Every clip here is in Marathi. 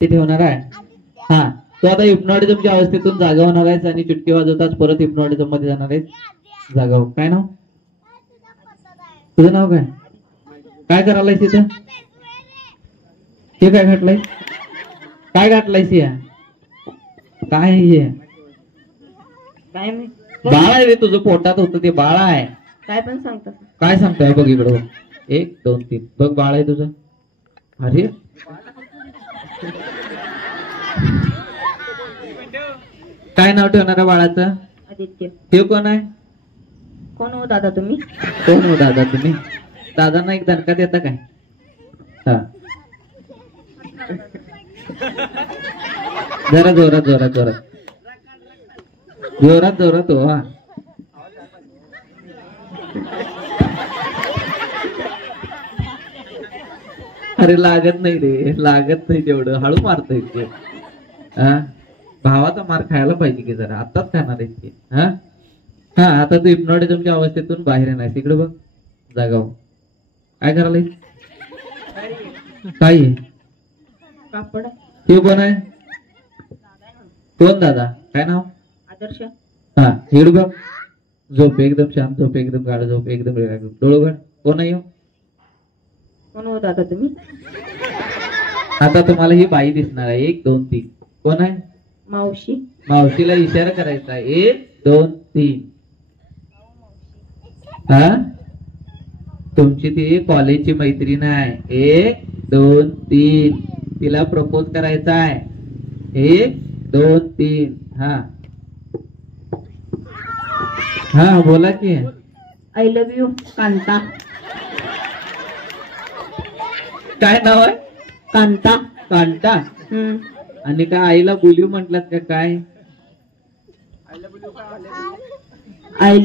ते ठेवणार आहे. हा, तू आता हिप्नॉटिझमच्या अवस्थेतून जागा होणार आहेस आणि चुटकी वाजवताच परत हिप्नॉटिझम मध्ये जाणार आहेस. जागा हो. काय नाव तुझं? नाव काय? काय करायलायस तिथं? हे काय घातलंय? काय घातलंयस? या काय हे? काय नाही. बाळ आहे रे तुझं, पोटात होतं ते बाळ आहे. काय पण सांगता? काय सांगतोय बघ इकडं बघ. 1 2 3 बघ, बाळ आहे तुझं. अरे काय नाव ठेवणार आहे बाळाचं? आदित्य. हे कोण आहे? कोण हो दादा तुम्ही? कोण हो दादा तुम्ही? दादांना एक दणका देता काय? हा, जरा जोरात जोरात जोरात जोरात जोरात हो. हा, अरे लागत नाही रे, लागत नाही तेवढं, हळू मारतोय ते. हा, भावाचा मार खायला पाहिजे की जरा, आताच खाणार आहे ते. हा हा, आता तू हिप्नॉटिझमच्या अवस्थेतून बाहेर येणार. इकडे बघ, जागा हो. काय करायला? काय आहे? कापड. हे कोण आहे? कोण दादा? काय नाव? आदर्श. हा, हिड बघ. झोप एकदम शांत, झोप एकदम गाढ, झोप एकदम रिलॅक्स. डोळं उघड. कोण आहे? कोण हो दादा तुम्ही? आता तुम्हाला ही बाई दिसणार आहे. 1 2 3 कोण आहे? मावशी. मावशीला इशारा करायचा आहे. 1 2 3. हा, तुमची ती कॉलेजची मैत्रीण आहे. 1 2 3 तिला प्रपोज करायचा आहे. 1 2 3. हा हा, बोला की. I love you Kanta. काय नाव आहे? कांता. कांता. हम्म. आणि काय आईला बोलू म्हटलात का काय? I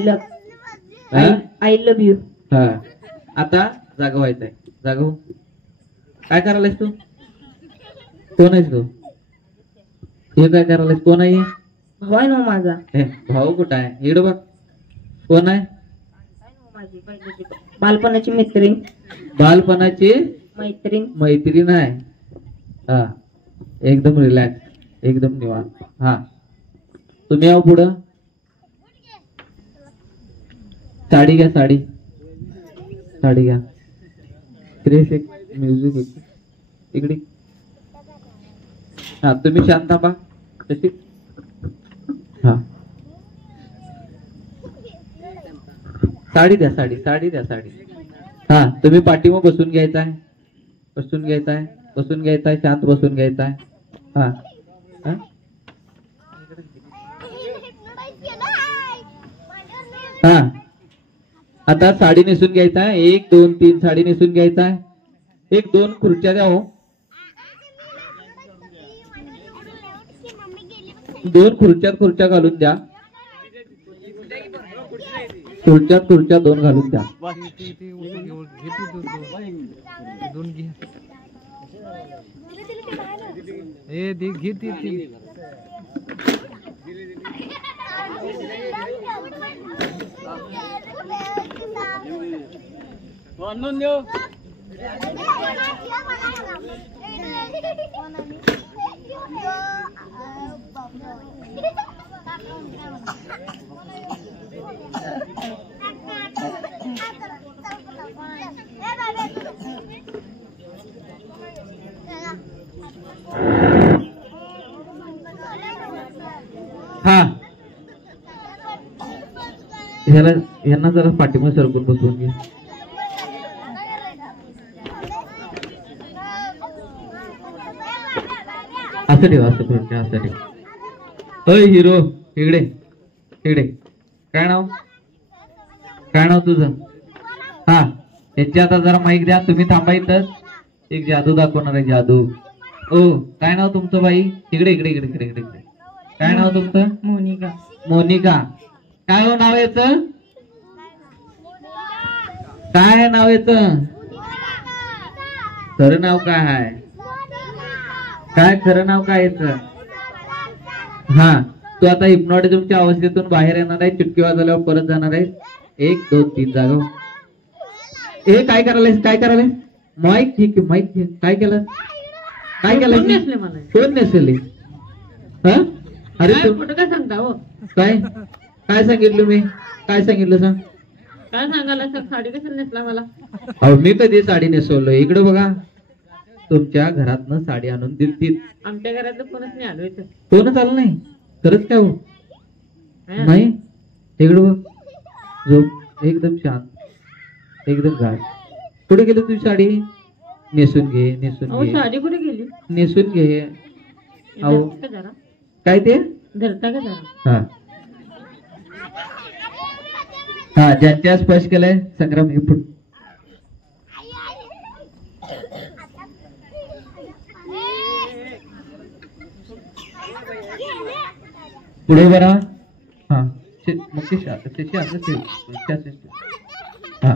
love you. हा, आता जागा व्हायचंय. जागा हो. काय करायलास तू? कोण आहेस तू? हे काय करायलास? कोण आहे? भाऊ आहे ना माझा. भाऊ कुठं आहे? इकडं बघ. कोण आहे? माझी पहिलीची बालपणाची मैत्रीण. बालपणाची मैत्रीण. मैत्रीण आहे. हा, एकदम रिलॅक्स, एकदम निवांत. हा, तुम्ही यावं पुढं. साडी घ्या, साडी. साडी घ्या. क्रेस एक म्युझिक इकडे. हा, तुम्ही शांत थांबा. तशी. हा, साडी द्या, साडी साडी द्या, साडी. हा, तुम्ही पाठीमग बसून घ्यायचा आहे. बसून घ्यायचा आहे, बसून घ्यायचा आहे, शांत बसून घ्यायचा आहे. हा हा, हा, आता साडी नेसून घ्यायचा आहे. 1 2 3 साडी नेसून घ्यायचा आहे. 1 2 खुर्च्या द्या हो. 2 खुर्च्या घालून द्या. खुर्च्या 2 घालून द्या. हा, यांना जरा पाठीमागे सरकून बसवून घे. असं ठेवा, असं करून घ्या, असं ठेवा. अय हिरो, इकडे इकडे. काय नाव? काय नाव तुझं? हा, याची आता जरा माईक द्या. तुम्ही थांबा इथं. एक जादू दाखवणार आहे, जादू. ओ, काय नाव तुमचं बाई? इकडे इकडे इकडे इकडे इकडे. काय नाव तुमचं? मोनिका. मोनिका. काय हो नाव याचं? काय नाव याचं? खरं नाव काय आहे? काय खरं नाव काय याचं? हा, तू आता हिप्नॉटिझमच्या अवस्थेतून बाहेर येणार आहे. चुटकी वाजवल्यावर परत जाणार आहे. 1 2 3 जागा. हे काय करायलास? काय करायलास? माईक घे, माईक घे. काय केलं? काय कोण केलं नेसले मला कोण नेसली हा अरे काय तू कुठं काय सांगता हो काय काय सांगितलं मी काय सांगितलं सांग काय सांगायला सर साडी कशाला नेसला मला अहो मी कधी साडी नेसवलो इकडे बघा तुमच्या घरातनं साडी आणून दिलती आमच्या घरात कोणच नाही आलो इथं कोणच आलं नाही खरंच काय हो हा? नाही इकडे बघ झोप एकदम शांत एकदम गाढ कुठे गेली तुझी साडी नेसून घे नेसून अहो घे साडी कुठे गेली नेसून घे अहो धरता का जरा काय ते धरता का जरा हा हा ज्यांच्या स्पर्श केलाय संग्राम हे पुढे पुढे बरा हा हा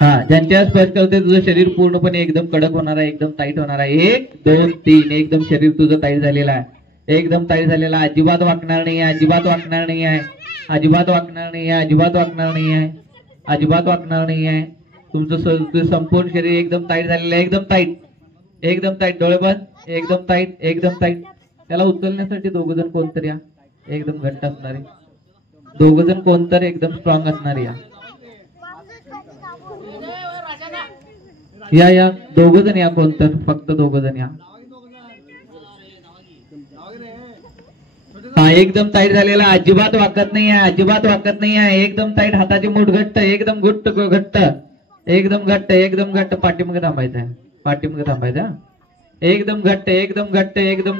हा ज्यांच्या स्पर्श करते तुझं शरीर पूर्णपणे एकदम कडक होणार आहे एकदम टाईट होणार आहे 1 2 3 एकदम शरीर तुझं टाईट झालेलं आहे एकदम टाईट झालेला आहे अजिबात वाकणार नाही आहे अजिबात वाकणार नाही आहे अजिबात वाकणार नाही आहे अजिबात वाकणार नाही आहे अजिबात वाकणार नाही आहे तुमचं संपूर्ण शरीर एकदम टाईट झालेलं आहे एकदम टाईट डोळे बंद एकदम टाईट त्याला उचलण्यासाठी दोघ जण कोणतरी या एकदम घट्ट असणारे दोघ जण कोणतरी एकदम स्ट्रॉंग असणारे या दोघ जण या कोणतर फक्त दोघ जण या हा एकदम टाईट झालेला अजिबात वाकत नाही आहे अजिबात वाकत नाही आहे एकदम टाईट हाताची मूठ घट्ट एकदम घट्ट एकदम घट्ट पाठीमागे थांबायचं एकदम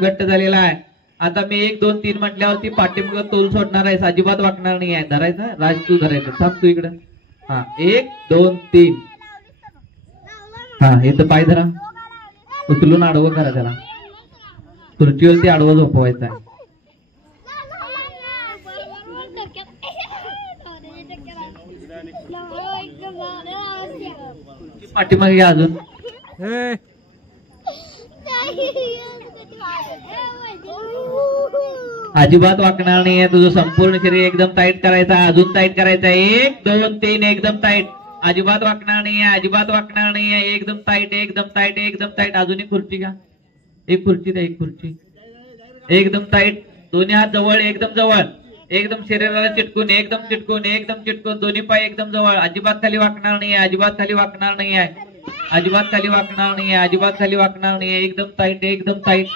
घट्ट झालेला आहे आता मी 1 2 3 म्हटल्यावरती पाठीमागे तोल सोडणार आहे अजिबात वाकणार नाही आहे धरायचं राज तू धरायचं थांब तू इकडं हा 1 2 3 हा इथं पाय धरा उचलून आडवं करा त्याला खुर्चीवरती आडवं झोपवायचं आहे पाठीमागे घ्या अजून अजिबात वाकणार नाहीये तुझं संपूर्ण शरीर एकदम टाईट करायचं अजून टाईट करायचं 1 2 3 एकदम टाईट अजिबात वाकणार नाहीये एकदम टाईट अजून एक खुर्ची घ्या एक खुर्ची द्या एक खुर्ची एकदम टाईट दोन्ही हात जवळ एकदम शरीराला चिटकून एकदम चिटकून दोन्ही पाय एकदम जवळ अजिबात खाली वाकणार नाहीये एकदम टाईट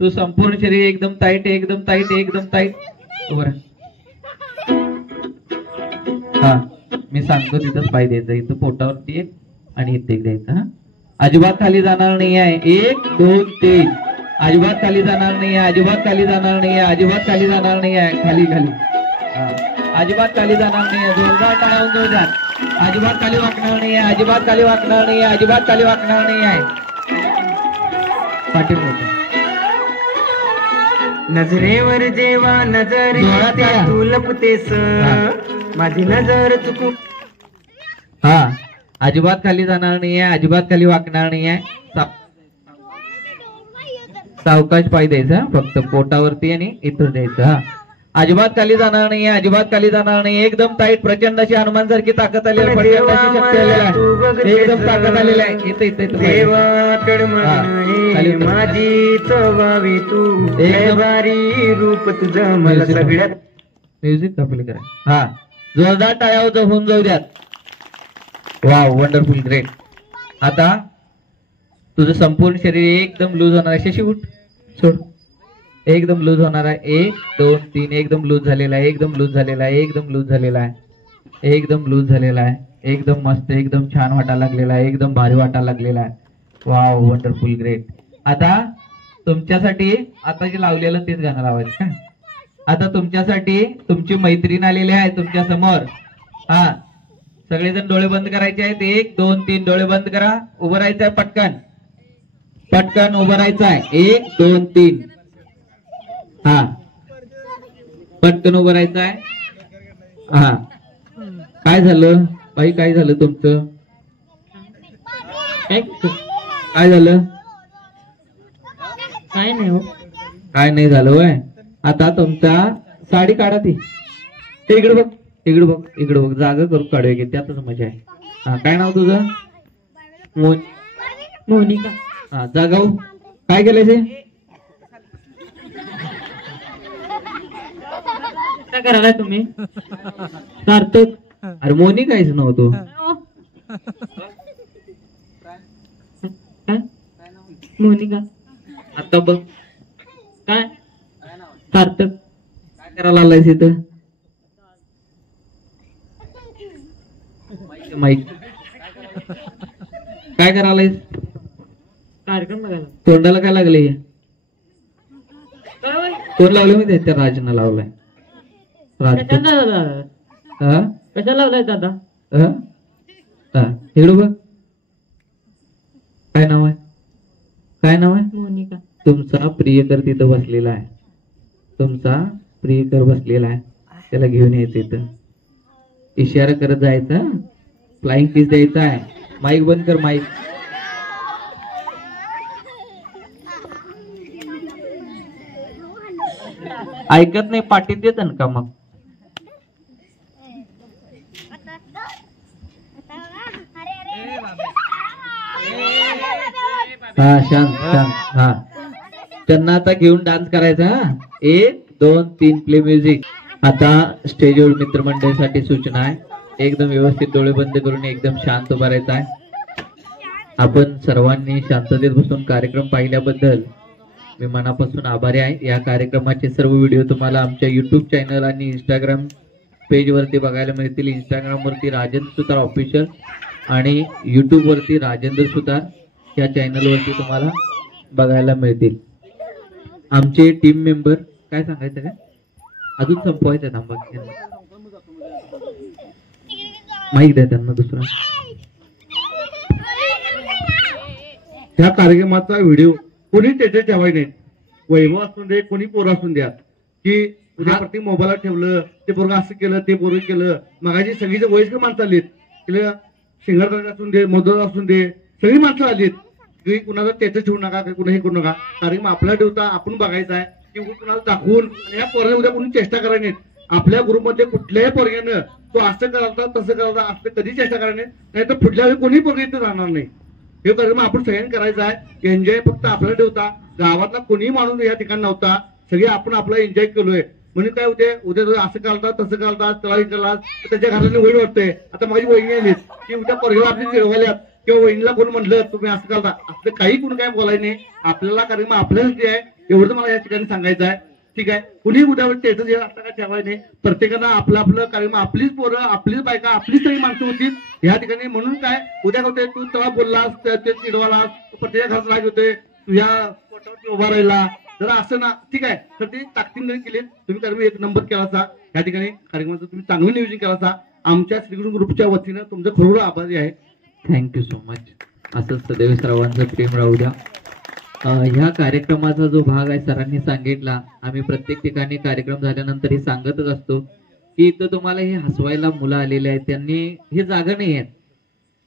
तू संपूर्ण शरीर एकदम टाईट उभं हा मी सांगतो तिथंच पाय द्यायचं इथं पोटावरती एक आणि इथे एक द्यायचं हा अजिबात खाली जाणार नाही आहे 1 2 3 अजिबात खाली जाणार नाही आहे अजिबात खाली जाणार नाही आहे खाली हा अजिबात खाली जाणार नाही आहे जोरदार टाळ्या वाजवून द्या अजिबात खाली वाकणार नाही आहे पाठीमागे नजरेवर जेव्हा नजर येते तू लपतेस माझी नजर चुकू हा अजिबात खाली जाणार नाहीये अजिबात खाली वाकणार नाहीये सावकाश पाय द्यायचा फक्त पोटावरती आणि इथं द्यायचं हा अजिबात खाली जाणार नाहीये एकदम टाईट प्रचंड अशी हनुमान सारखी ताकद आलेली आहे प्रचंड अशी शक्ती आलेली आहे एकदम ताकद आलेली आहे इथे देवा तळमळे माझी चवावी तू भारी रूप तुझं मला सगळ्यात म्युझिक कपल करा हा जोरदार टाळ्या होऊन जाऊ द्यात वाव वंडरफुल ग्रेट आता तुझं संपूर्ण शरीर एकदम लूज होणार आहे शशी उठ सोड एकदम लूज होणार आहे 1 2 3 एकदम लूज झालेला आहे एकदम लूज झालेला आहे एकदम मस्त एकदम छान वाटायला लागलेला आहे एकदम भारी वाटायला लागलेला आहे वाव वंडरफुल ग्रेट आता तुमच्यासाठी आता जे लावलेलं तेच गाणं लावायचं काय आता तुमच्यासाठी तुमची मैत्रीण आलेली आहे तुमच्या समोर हा सगळेजण डोळे बंद करायचे आहेत 1 2 3 डोळे बंद करा उभं राहायचं आहे पटकन उभं राहायचं आहे 1 2 3 हा पटकन उभं राहायचं आहे हा काय झालं बाई काय झालं तुमचं काय झालं काय नाही हो काय नाही झालं वय आता तुमचा साडी काढा ती इकडे बघ जागा करून काढूया की त्यातच मजा आहे हा काय नाव तुझं मोनिका हा जागाव काय केलंय ते? काय करायला तुम्ही सार्थक? अरे मोनी काहीच नव्हतो. काय मोनिका? आता बघ काय सार्थक? काय करायला आलायस इथं? माईक काय करायलायस? कार्यक्रम बघायला. तोंडाला काय लागले? काय होय? कोण लावले माहिती त्या राजनं लावलाय. राज कशाला लावलाय? हा कशाला लावलाय दादा? हा हा इकडं बघ. काय नाव आहे? काय नाव आहे? मोनिका. तुमचा प्रियकर तिथं बसलेला आहे. तुमचा प्रियकर बसलेला आहे. त्याला घेऊन यायचं इथं. इशारा करत जायचा. फ्लाइंग किस द्यायचा आहे. माईक बंद कर. माईक ऐकत नाही. पाठीत देत का मग? हा शांत शांत. हा त्यांना आता घेऊन डान्स करायचा. हा 1 2 3 प्ले म्युझिक. आता स्टेजवर मित्रमंडळीसाठी सूचना आहे. एकदम व्यवस्थित डोळे बंद करून एकदम शांत उभा राहायचा आहे. आपण सर्वांनी शांततेत बसून कार्यक्रम पाहिल्याबद्दल मी मनापासून आभारी आहे. या कार्यक्रमाचे सर्व व्हिडिओ तुम्हाला आमच्या युट्यूब चॅनल आणि इंस्टाग्राम पेज वरती बघायला मिळतील. इंस्टाग्राम वरती राजेंद्र सुतार ऑफिशियल आणि युट्यूब वरती राजेंद्र सुतार या चॅनल वरती तुम्हाला बघायला मिळतील. आमचे टीम मेंबर काय सांगायचं काय अजून संपवायचं थांबा. माहिती द्या त्यांना दुसरा. त्या कार्यक्रमाचा व्हिडिओ कोणी त्याचे ठेवाय नाही. वैभव असून दे कोणी पोरं असून द्या की उद्या प्रत्येक मोबाईलला ठेवलं ते पोरग असं केलं ते पोरग केलं. मगाची सगळी वयस्कर माणसं आलीत. सिंगर असून दे मदत असून दे सगळी माणसं आलीत की कुणाला त्याचं ठेवू नका काही कुणा हे करू नका. कार्यक्रम आपला ठेवता आपण बघायचा आहे की कुणाला दाखवून या पोराने उद्या कोणी चेष्टा करायला नाहीत. आपल्या ग्रुपमध्ये कुठल्याही पोरग्यानं तो असं करायचा तसं करायचा असं कधी चेष्टा करायला नाही तर पुढल्या वेळी कोणी पोरग इथं राहणार नाही. हे कार्यक्रम आपण सगळ्यांनी करायचा आहे. एन्जॉय फक्त आपल्याला ठेवता. गावातला कोणी माणूस या ठिकाणी नव्हता. सगळे आपण आपला एन्जॉय केलोय. म्हणजे काय उद्या उद्या असं घालतात तसं घालतात त्याला हे केला त्याच्या घराने वहीण वाटतंय. आता माझी वहिनी आली की उद्या पोरगेला आपली चिरवाल्यात किंवा वहिनीला कोण म्हणलं तुम्ही असं घालता असं काही कोणी काय बोलायचं नाही. आपल्याला कार्यक्रम आपल्यासाठी आहे एवढं मला या ठिकाणी सांगायचं आहे. ठीक आहे. कुणी उद्या त्याचं जे आता काय ठेवायचं नाही. प्रत्येकानं आपलं आपलं कार्यक्रम आपलीच पोरं आपलीच बायका आपलीच सगळी माणसं होती या ठिकाणी. म्हणून काय उद्या होते तू त्याला बोललास ते चिडवालास प्रत्येका घरात राग होते तुझ्या पोटावरती उभा राहिला जरा असं ना. ठीक आहे. तर ते ताकदीने केले तुम्ही कार्यक्रम एक नंबर केला असा. या ठिकाणी कार्यक्रमाचं तुम्ही चांगलं नियोजन केला असा. आमच्या श्रीकृष्ण ग्रुपच्या वतीनं तुमचं खरोखर आभारी आहे. Thank you so much. असंच सदैव सर्वांचं प्रेम राहू द्या. ह्या कार्यक्रमाचा जो भाग आहे सरांनी सांगितला. आम्ही प्रत्येक ठिकाणी कार्यक्रम झाल्यानंतर हे सांगतच असतो की इथं तुम्हाला हे हसवायला मुलं आलेले आहेत. त्यांनी हे जागा नाही आहेत.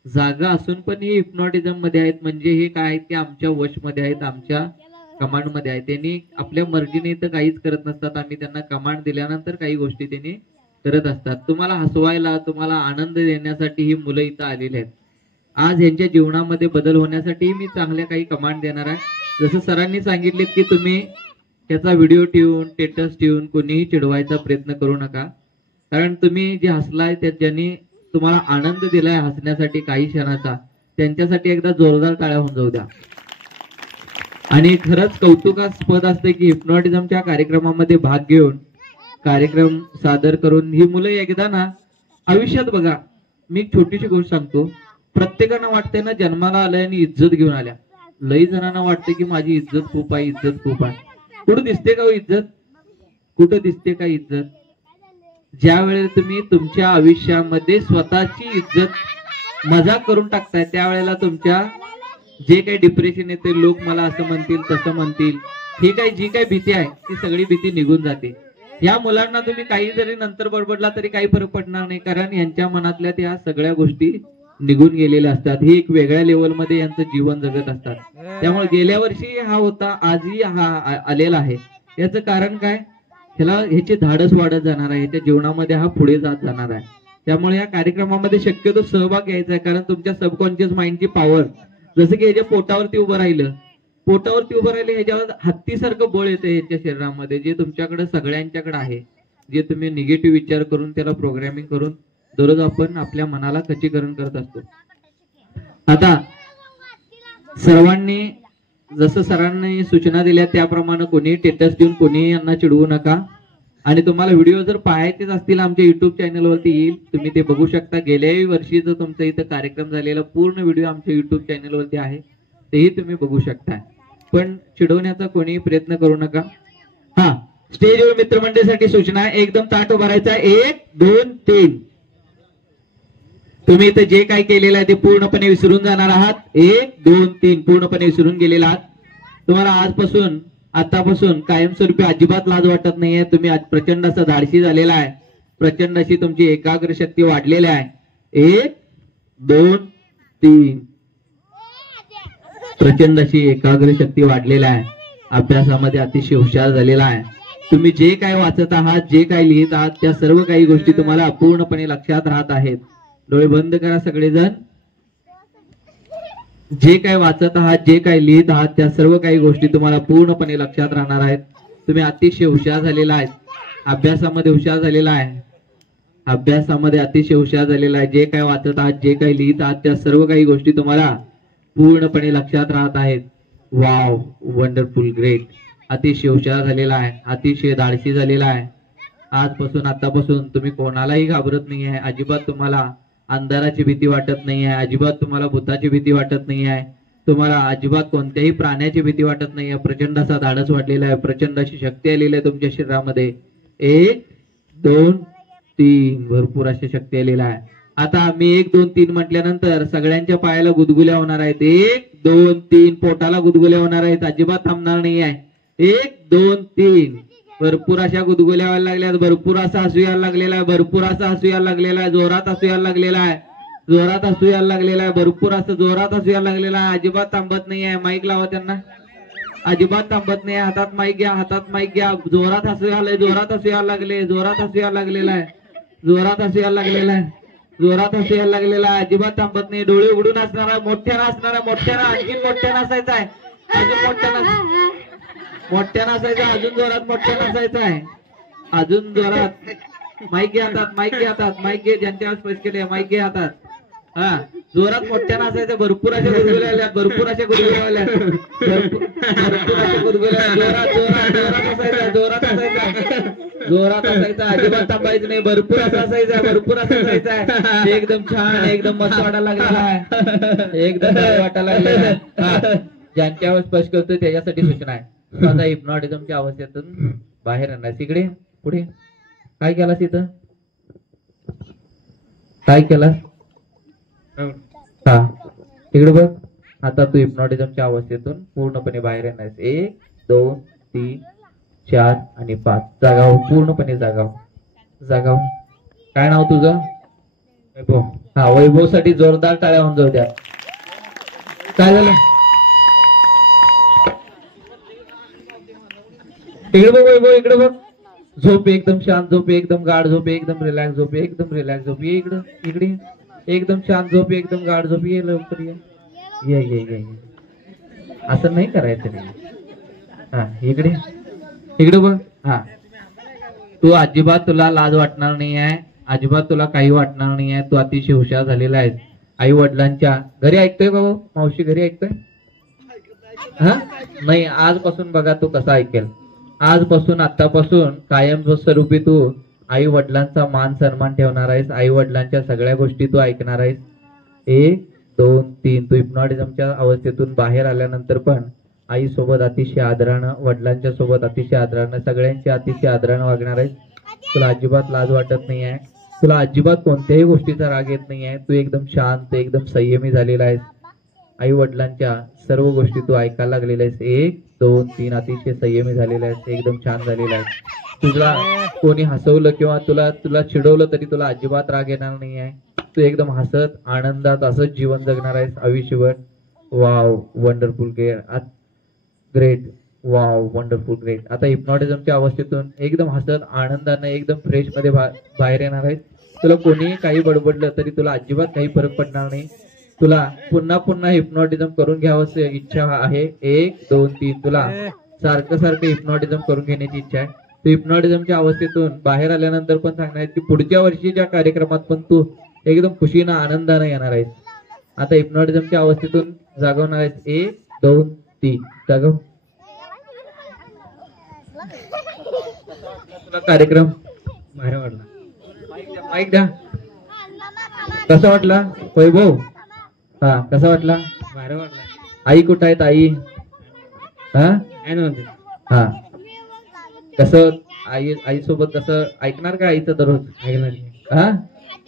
जागा असून पण हे हिप्नॉटिझम मध्ये आहेत. म्हणजे हे काय आहेत की आमच्या वशमध्ये आहेत आमच्या कमांड मध्ये आहेत. त्यांनी आपल्या मर्जीने तर काहीच करत नसतात. आम्ही त्यांना कमांड दिल्यानंतर काही गोष्टी त्यांनी करत असतात. तुम्हाला हसवायला तुम्हाला आनंद देण्यासाठी ही मुलं इथं आलेली आहेत. आज यांच्या जीवनामध्ये बदल होण्यासाठी मी चांगल्या काही कमांड देणार आहे. जसं सरांनी सांगितले की तुम्ही त्याचा व्हिडिओ ठेवून स्टेटस ठेवून कोणीही चिडवायचा प्रयत्न करू नका. कारण तुम्ही जे हसलाय त्या ज्यांनी तुम्हाला आनंद दिलाय हसण्यासाठी काही क्षणाचा त्यांच्यासाठी एकदा जोरदार टाळ्या होऊन जाऊ द्या. आणि खरंच कौतुकास्पद असते की हिप्नॉटिझमच्या कार्यक्रमामध्ये भाग घेऊन कार्यक्रम सादर करून ही मुलं एकदा ना आयुष्यात बघा. मी एक छोटीशी गोष्ट सांगतो. प्रत्येकानं वाटतंय ना जन्माला आलाय आणि इज्जत घेऊन आल्या. लई जणांना वाटते की माझी इज्जत खूप आहे इज्जत खूप आहे. कुठं दिसते का इज्जत? कुठं दिसते का इज्जत? ज्या वेळेला तुम्ही तुमच्या आयुष्यामध्ये स्वतःची इज्जत मजाक करून टाकताय त्यावेळेला तुमच्या जे काही डिप्रेशन येते लोक मला असं म्हणतील तसं म्हणतील ही काही जी काही भीती आहे ती सगळी भीती निघून जाते. या मुलांना तुम्ही काही जरी नंतर बडबडला तरी काही फरक पडणार नाही. कारण यांच्या मनातल्या त्या सगळ्या गोष्टी निघून गेलेल्या असतात. ही एक वेगळ्या लेवलमध्ये यांचं जीवन जगत असतात. त्यामुळे गेल्या वर्षी हा होता आजही हा आलेला आहे. याचं कारण काय? ह्याचे धाडस वाढत जाणार आहे. ह्याच्या जीवनामध्ये हा पुढे जात जाणार आहे. त्यामुळे या कार्यक्रमामध्ये शक्यतो सहभाग घ्यायचा आहे. कारण तुमच्या सबकॉन्शियस माइंडची पॉवर जसं की ह्याच्या पोटावरती उभं राहिलं पोटावरती उभं राहिले ह्याच्यावर हत्तीसारखं बळ येते यांच्या शरीरामध्ये, जे तुमच्याकडे सगळ्यांच्याकडे आहे, जे तुम्ही निगेटिव्ह विचार करून त्याला प्रोग्रामिंग करून दररोज आपण आपल्या मनाला खच्चीकरण करत असतो. आता सर्वांनी जसं सरांनी सूचना दिल्या त्याप्रमाणे कोणी स्टेटस देऊन कोणी यांना चिडवू नका. आणि तुम्हाला व्हिडिओ जर पाहायचेच असतील आमच्या युट्यूब चॅनलवरती येईल, तुम्ही ते बघू शकता. गेल्याही वर्षीचा तुमचा इथं कार्यक्रम झालेला पूर्ण व्हिडिओ आमच्या युट्यूब चॅनलवरती आहे, तेही तुम्ही बघू शकता. पण चिडवण्याचा कोणीही प्रयत्न करू नका. हा, स्टेजवर मित्रमंडळीसाठी सूचना, एकदम ताट उभारायचा. 1 2 3. तुम्ही इथं जे काय केलेलं आहे ते पूर्णपणे विसरून जाणार आहात. 1 2 3 पूर्णपणे विसरून गेलेला आहात. तुम्हाला आजपासून आतापासून कायमस्वरूपी अजिबात लाज वाटत नाहीये. तुम्ही आज प्रचंड असं धाडसी झालेला आहे, प्रचंड अशी तुमची एकाग्र शक्ती वाढलेली आहे. 1 2 3 प्रचंड अशी एकाग्र शक्ती वाढलेली आहे. अभ्यासामध्ये अतिशय हुशार झालेला आहे. तुम्ही जे काय वाचत आहात, जे काय लिहित आहात, त्या सर्व काही गोष्टी तुम्हाला पूर्णपणे लक्षात राहत आहेत. डोळे बंद करा सगळेजण. जे काय वाचत आहात, जे काय लिहित आहात, त्या सर्व काही गोष्टी तुम्हाला पूर्णपणे लक्षात राहणार आहेत. तुम्ही अतिशय हुशार झालेला आहे, अभ्यासामध्ये हुशार झालेला आहे, अभ्यासामध्ये अतिशय हुशार झालेला आहे. जे काय वाचत आहात, जे काही लिहित आहात, त्या सर्व काही गोष्टी तुम्हाला पूर्णपणे लक्षात राहत आहेत. Wow, wonderful, great. अतिशय हुशार झालेला आहे, अतिशय धाडसी झालेला आहे. आजपासून आतापासून तुम्ही कोणालाही घाबरत नाही आहे. अजिबात तुम्हाला अंधाराची भीती वाटत नाही आहे, अजिबात तुम्हाला भूताची भीती वाटत नाही आहे, तुम्हाला अजिबात कोणत्याही प्राण्याची भीती वाटत नाही आहे. प्रचंड असा धाडस वाढलेला आहे, प्रचंड अशी शक्ती आलेली आहे तुमच्या शरीरामध्ये. 1 2 3 भरपूर अशी शक्ती आलेली आहे. आता मी 1 2 3 म्हटल्यानंतर सगळ्यांच्या पायाला गुदगुल्या होणार आहेत. 1 2 3 पोटाला गुदगुल्या होणार आहेत, अजिबात थांबणार नाही आहे. 1 2 3 भरपूर अशा गुदगुल्या व्हायला लागल्यात, भरपूर असा हसू यायला लागलेला आहे, भरपूर असा हसू यायला लागलेला आहे, जोरात हसू यायला लागलेला आहे, जोरात हसू यायला लागलेला आहे, भरपूर असं जोरात हसू यायला लागलेला आहे. अजिबात थांबत नाही आहे. माईक लावा त्यांना. अजिबात थांबत नाही. हातात माईक घ्या, हातात माईक घ्या. जोरात हसू यायला, जोरात हसू यायला लागले, जोरात हसू यायला लागलेला आहे, जोरात हसू यायला लागलेला आहे, जोरात हसू यायला लागलेला आहे. अजिबात थांबत नाही. डोळे उघडून असणार आहे, मोठ्यानं असणार आहे, मोठ्यानं, आणखी मोठ्यानं असायचं आहे, अजून मोठ्यानं असायचं, अजून जोरात मोठ्यानं असायचं आहे, अजून जोरात. माईक घ्या हातात, माईक घ्या हातात, माईक घे. ज्यांच्या स्पर्श केले माईक घे हातात. हा, जोरात मोठ्यानं असायचं. भरपूर अशा गुदगुल्या आल्या, भरपूर अशा गुदगुल्या आल्या, भरपूर अशा गुदगुल्या. जोरात जोरात जोरात असायचा, जोरात असायचा, जोरात असायचा. अजिबात थांबायचं नाही. भरपूर असं असायचं, भरपूर असं असायचं आहे. एकदम छान, एकदम मस्त वाटायला लागलेला आहे, एकदम भारी वाटायला लागलेला आहे. ज्यांच्यावर स्पर्श करतोय त्याच्यासाठी सूचना आहे. आता हिप्नॉटिझमच्या अवस्थेतून बाहेर येणार. इकडे पुढे काय केलास, इथं काय केलास? हा, इकडे बघ. आता तू हिप्नॉटिझमच्या अवस्थेतून पूर्णपणे बाहेर येणार. 1 2 3 4 आणि 5. जागा हो, पूर्णपणे जागा हो, जागा हो. काय नाव तुझं? वैभव. हा, वैभव साठी जोरदार टाळ्या होऊन जाऊ द्या. काय झालं? इकडे बघ वैभव, इकडे बघ. झोप एकदम शांत, झोप एकदम गाढ, झोप एकदम रिलॅक्स, झोप एकदम रिलॅक्स, झोप. ये इकडं, इकडे एकदम शांत झोप, एकदम गाढ झोप. ये लवकर, ये ये ये ये. असं नाही करायचं नाही. हा, इकडे इकडे बघ. हा, तू अजिबात, तुला लाज वाटणार नाही आहे, अजिबात तुला काही वाटणार नाही आहे. तू अतिशय हुशार झालेला आहेस. आई वडिलांच्या घरी ऐकतोय का भाऊ? मावशी घरी ऐकतोय? हा, नाही. आजपासून बघा तू कसा ऐकेल. आजपासून आतापासून कायम स्वरूपी तू आई वडिलांचा मान सन्मान ठेवणार आहेस. आई वडिलांच्या सगळ्या गोष्टी तू ऐकणार आहेस. 1 2 3 तू हिप्नॉटिझमच्या अवस्थेतून बाहेर आल्यानंतर पण आई सोबत अतिशय आदरानं, वडिलांच्या सोबत अतिशय आदरानं, सगळ्यांच्या अतिशय आदरानं वागणार आहेस. तुला अजिबात लाज वाटत नाही आहे, तुला अजिबात कोणत्याही गोष्टीचा राग येत नाही आहे. तू एकदम शांत, एकदम संयमी झालेला आहेस. आई वडिलांच्या सर्व गोष्टी तू ऐकायला लागलेला आहेस. 1 2 3 अतिशय संयमी झालेला आहेस, एकदम छान झालेला आहेस. तुला कोणी हसवलं किंवा तुला चिडवलं तरी तुला अजिबात राग येणार नाही आहे. तू एकदम हसत आनंदात असंच जीवन जगणार आहेस आयुष्यभर. Wow, wonderful, great. Wow, wonderful, great. आता हिप्नॉटिझमच्या अवस्थेतून एकदम हसत आनंदाने एकदम फ्रेश मध्ये बाहेर येणार आहेस. तुला कोणी काही बडबडलं तरी तुला अजिबात काही फरक पडणार नाही. तुला पुन्हा पुन्हा हिप्नॉटिझम करून घ्यावं इच्छा आहे 1 2 3 तुला सारखं सारखं हिप्नॉटिझम करून घेण्याची इच्छा आहे. तू हिप्नॉटिझमच्या अवस्थेतून बाहेर आल्यानंतर पण सांगणार आहेस की पुढच्या वर्षीच्या कार्यक्रमात पण तू एकदम खुशीनं आनंदानं येणार आहेस. आता हिप्नॉटिझमच्या अवस्थेतून जागवणार आहेस 1 2 3 जागव. तुला कार्यक्रम बाहेर वाटला माईक द्या. कसा वाटला वैभव? हा कसा वाटला? बाहेर वाटला. आई कुठं आहेत आई? हा काय नव्हते. हा कसं आई सोबत कसं ऐकणार का आईचं दररोज? ऐकणार. हा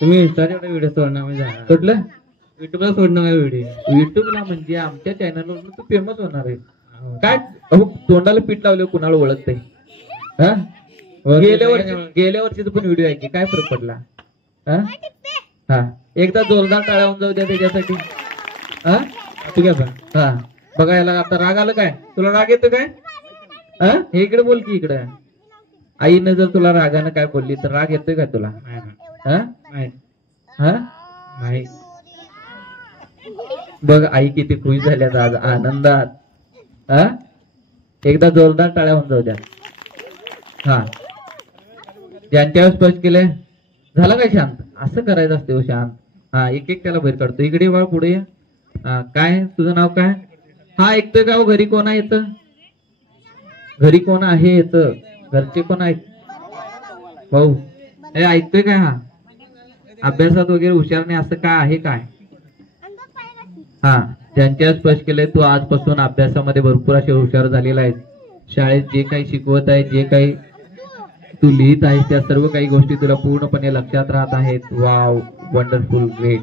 तुम्ही इंस्टाच्या व्हिडिओ सोडणार म्हणजे कुठलं युट्यूबला सोडणार व्हिडिओ. युट्यूबला म्हणजे आमच्या चॅनलवर तू फेमस होणार आहे. काय अहो तोंडाला पीठ लावले कुणाला ओळखते? हा गेल्या वर्षीचा पण व्हिडिओ आहे की काय फरक पडला? हा हा एकदा जोरदार टाळ्या होऊन जाऊ द्या त्याच्यासाठी. हा तू काय पण हा बघा याला आता राग आलं काय? तुला राग येतो काय? हा हे इकडे बोल की इकडे. आईनं जर तुला रागानं काय बोलली तर राग येतोय का तुला? हा नाही हा नाही. बघ आई किती खुश झाल्यात आज आनंदात. हा एकदा जोरदार टाळ्या होऊन जाऊ द्या. हा ज्यांच्यावर स्पष्ट केलंय झालं काय शांत? असं करायचं असते हो शांत. हा एक एक त्याला बाहेर काढतो. इकडे बाळ पुढे ये. हा काय तुझं नाव काय? हा ऐकतोय का? घरी कोण आहे येतं? घरी कोण आहे येतं? घरचे कोण आहेत? भाऊ हे ऐकतोय काय? हा अभ्यासात वगैरे हुशार नाही असं काय आहे काय? हा ज्यांच्यावर स्पष्ट केलंय तू आजपासून अभ्यासामध्ये भरपूर असे हुशार झालेला आहेस. शाळेत जे काही शिकवत आहे जे काही तू लिहित आहेस त्या सर्व काही गोष्टी तुला पूर्णपणे लक्षात राहत आहेत. Wow wonderful great.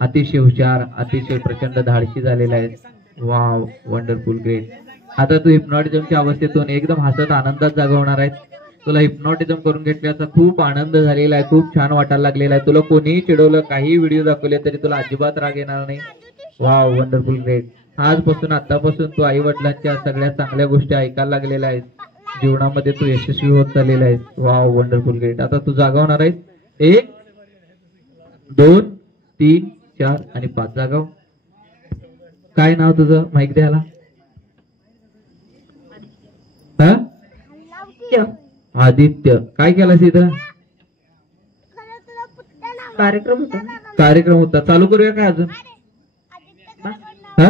अतिशय हुशार अतिशय प्रचंड धाडसी झालेला आहेस. Wow wonderful great. आता तू हिप्नॉटिझमच्या अवस्थेतून एकदम हसत आनंदात जागवणार आहेस. तुला हिप्नॉटिझम करून घेतल्याचा खूप आनंद झालेला आहे. खूप छान वाटायला लागलेला आहे. तुला कोणीही चिडवलं काही व्हिडिओ दाखवले तरी तुला अजिबात राग येणार नाही. Wow wonderful great. आजपासून आतापासून तू आई वडिलांच्या सगळ्या चांगल्या गोष्टी ऐकायला लागलेल्या आहेस. जीवनामध्ये तू यशस्वी होत चाललेला आहेस. Wow wonderful great. आता तू जागवणार आहेस 1 2 3 4 आणि 5 जागव. काय नाव तुझं? माईक द्यायला. हा आदित्य. काय केलास इथं? कार्यक्रम होता. कार्यक्रम होता. चालू करूया काय अजून? हा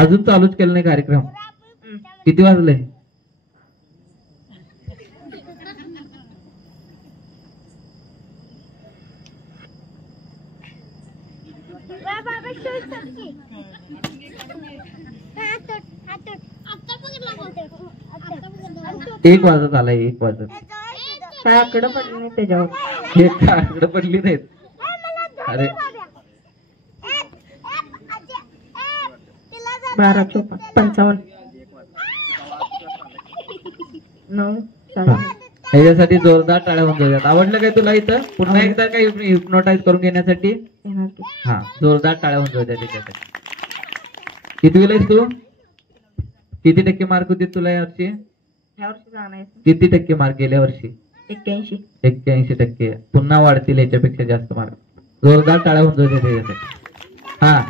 अजून चालूच केलं नाही कार्यक्रम. किती वाजले? एक वाजत आलाय. 1 वाजत. काय आकडं पडलं नाही त्याच्यावर. हे काकडं पडली नाहीत. अरे 12 54 55 9 ह्याच्यासाठी जोरदार टाळ्या होऊन जातात. आवडलं काय तुला इथं? पुन्हा एकदा काय हिप्नोटाईज करून घेण्यासाठी हा जोरदार टाळ्या होऊन जातात त्याच्यासाठी. कितवीला आहेस तू? किती टक्के मार्क होते तुला यावर्षी? ह्या वर्षी जाणायचं किती टक्के मार्क गेल्या वर्षी? 81. 81%. पुन्हा वाढतील याच्यापेक्षा जास्त मार्क. जोरदार टाळ्या होऊन जाते त्याच्यासाठी. हा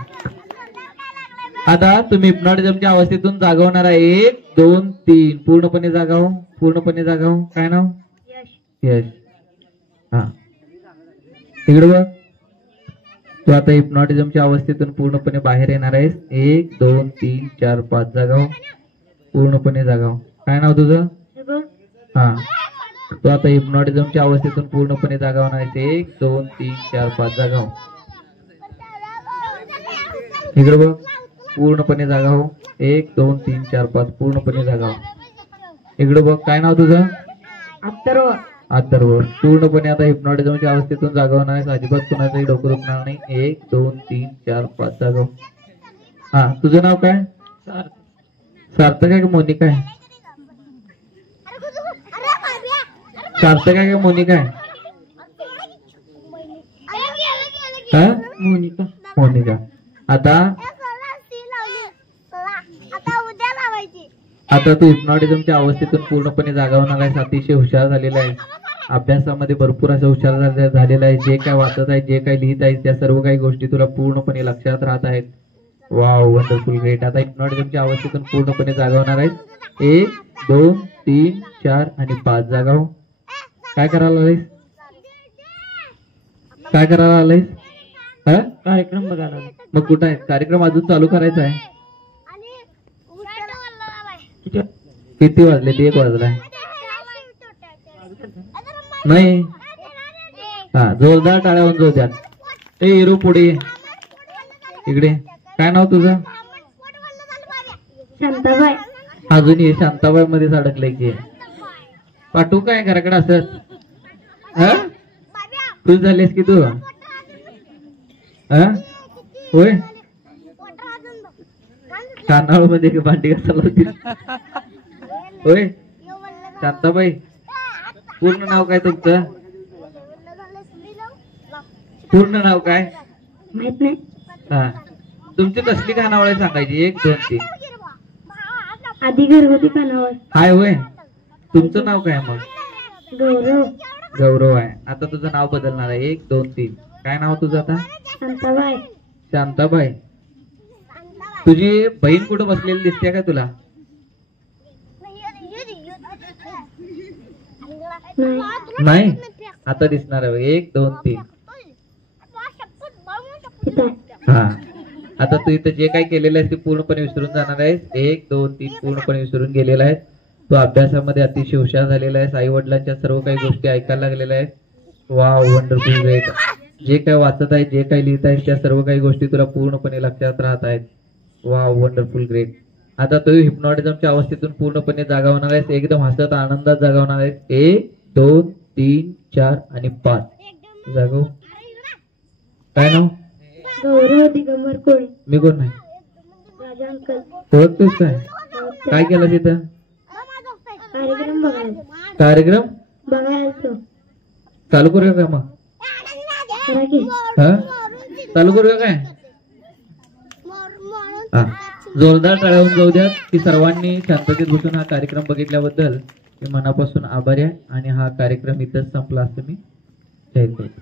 आता तुम्ही हिप्नॉटिझमच्या अवस्थेतून जागवणार आहे 1 2 3 पूर्णपणे जागाव. पूर्णपणे जागाव. काय नाव? यश. हा इकडे बघ. तू आता हिप्नॉटिझमच्या अवस्थेतून पूर्णपणे बाहेर येणार आहेस. 1 2 3 4 5 जागाव. पूर्णपणे जागाव. काय नाव तुझं? हा तू आता हिप्नॉटिझमच्या अवस्थेतून पूर्णपणे जागावणार आहेस. 1 2 3 4 5 जागाव. इकडे बघ. पूर्णपणे जागा हो. 1 2 3 4 5 पूर्णपणे जागा हो. इकडे बघ. काय नाव तुझं? अथर्व. अथर्व. पूर्णपणे आता हिप्नॉटिझमच्या अवस्थेतून जागा होणार आहे. अजिबात कोणाचंही डोकं दुखणार नाही. 1 2 3 4 5 जागा हो. हा तुझं नाव काय? सार्थक आहे का मोनिका आहे? सार्थक आहे का मोनिका आहे? हा मोनिका. मोनिका. आता आता तू हिप्नॉटिझमच्या अवस्थेतून पूर्णपणे जागा होणार आहेस. अतिशय हुशार झालेला आहे. अभ्यासामध्ये भरपूर असं हुशार झालेला आहे. जे काय वाचत आहे, जे काय लिहित आहे, त्या सर्व काही गोष्टी तुला पूर्णपणे लक्षात राहत आहेत. Wow, wonderful, great. आता हिप्नॉटिझमच्या अवस्थेतून पूर्णपणे जागा होणार आहेस. 1 2 3 4 आणि 5 जागा हो. काय करायला आलायस? काय करायला आलायस? हा, कार्यक्रम बघायला मग कुठं आहे कार्यक्रम? अजून चालू करायचा आहे. किती वाजले? 1 वाजलाय. नाही, हा, जोरदार टाळ्या होऊन जाऊ द्या. ए हिरो, पुढे ये. इकडे. काय नाव तुझं? शांताबाई. अजून ये. शांताबाई मध्येच अडकलंय की. पाठवू काय घराकडे असत? खुश झालीस की तू? होय. कानाळ मध्ये भांडी घासायला होती. होय. शांताबाई, पूर्ण नाव काय तुमचं? पूर्ण नाव काय? माहित नाही. हा, तुमची कसली खानावळ सांगायची? 1 2 3. आधी घरगुती खानावळ. हाय होय. तुमचं नाव काय मग? गौरव. गौरव आहे. आता तुझं नाव बदलणार आहे. 1 2 3. काय नाव तुझं आता? शांताबाई. शांताबाई. तुझी बहीण कुठं बसलेली दिसते का तुला? नाही. नाही, आता दिसणार आहे. 1 2 3. तिथं आहे. हा, आता तू इथं जे काही केलेलं आहे ते पूर्णपणे विसरून जाणार आहेस. 1 2 3 पूर्णपणे विसरून गेलेला आहे. तू अभ्यासामध्ये अतिशय हुशार झालेला आहेस. आई वडिलांच्या सर्व काही गोष्टी ऐकायला लागलेल्या आहेत. Wow, wonderful, great. जे काही वाचत आहे, जे काही लिहित आहे, त्या सर्व काही गोष्टी तुला पूर्णपणे लक्षात राहत आहेत. Wow, wonderful, great. आता तू हिप्नॉटिझमच्या अवस्थेतून पूर्णपणे जागा होणार आहेस. एकदम हसत आनंदात जागा होणार आहेस. 1 2 3 4 आणि 5 जागो. काय नाव? गौरव दिगंबर कोळी. मी कोण नाही? राजा अंकल. ओळखतोस काय? काय केलं तिथं? कार्यक्रम बघायला. कार्यक्रम बघायला तो. चालू करूया का मग? करा की. हा, चालू करूया काय? हा, जोरदार टाळ्या जाऊ द्या की सर्वांनी शांततेत बसून हा कार्यक्रम बघितल्याबद्दल मी मनापासून आभारी आहे. आणि हा कार्यक्रम इथंच संपला असं मी जाहीर करतो.